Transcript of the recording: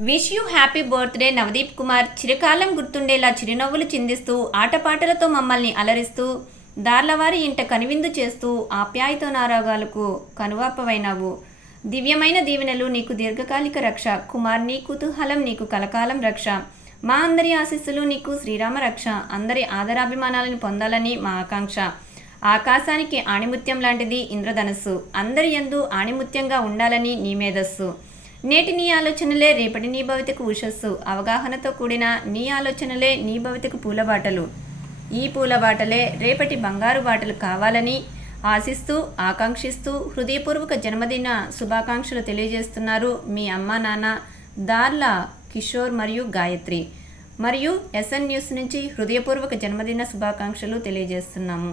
Wish you happy birthday Navdeep Kumar. చిరకాలం గుర్తుండేలా చిరునవ్వులు చిందిస్తూ ఆటపాటలతో మమ్మల్ని అలరిస్తూ దార్లవారి ఇంట కనువిందు చేస్తూ ఆప్యాయతోనారాగాలకు కనువాపవైనావు. దివ్యమైన దీవెనలు నీకు దీర్ఘకాలిక రక్ష. కుమార్ నీ కుతూహలం నీకు కలకాలం రక్ష. మా అందరి ఆశీస్సులు నీకు శ్రీరామ రక్ష. అందరి ఆదరాభిమానాలను పొందాలని మా ఆకాంక్ష. ఆకాశానికి ఆణిముత్యం లాంటిది ఇంద్రధనస్సు. అందరి యందు ఆణిముత్యంగా ఉండాలని నీ మేధస్సు. నేటి నీ ఆలోచనలే రేపటి నీ భవితకు ఉషస్సు. అవగాహనతో కూడిన నీ ఆలోచనలే నీ భవితకు పూలబాటలు. ఈ పూలబాటలే రేపటి బంగారు బాటలు కావాలని ఆశిస్తూ ఆకాంక్షిస్తూ హృదయపూర్వక జన్మదిన శుభాకాంక్షలు తెలియజేస్తున్నారు మీ అమ్మ నాన్న దార్ల కిషోర్ మరియు గాయత్రి. మరియు SN న్యూస్ నుంచి హృదయపూర్వక జన్మదిన శుభాకాంక్షలు తెలియజేస్తున్నాము.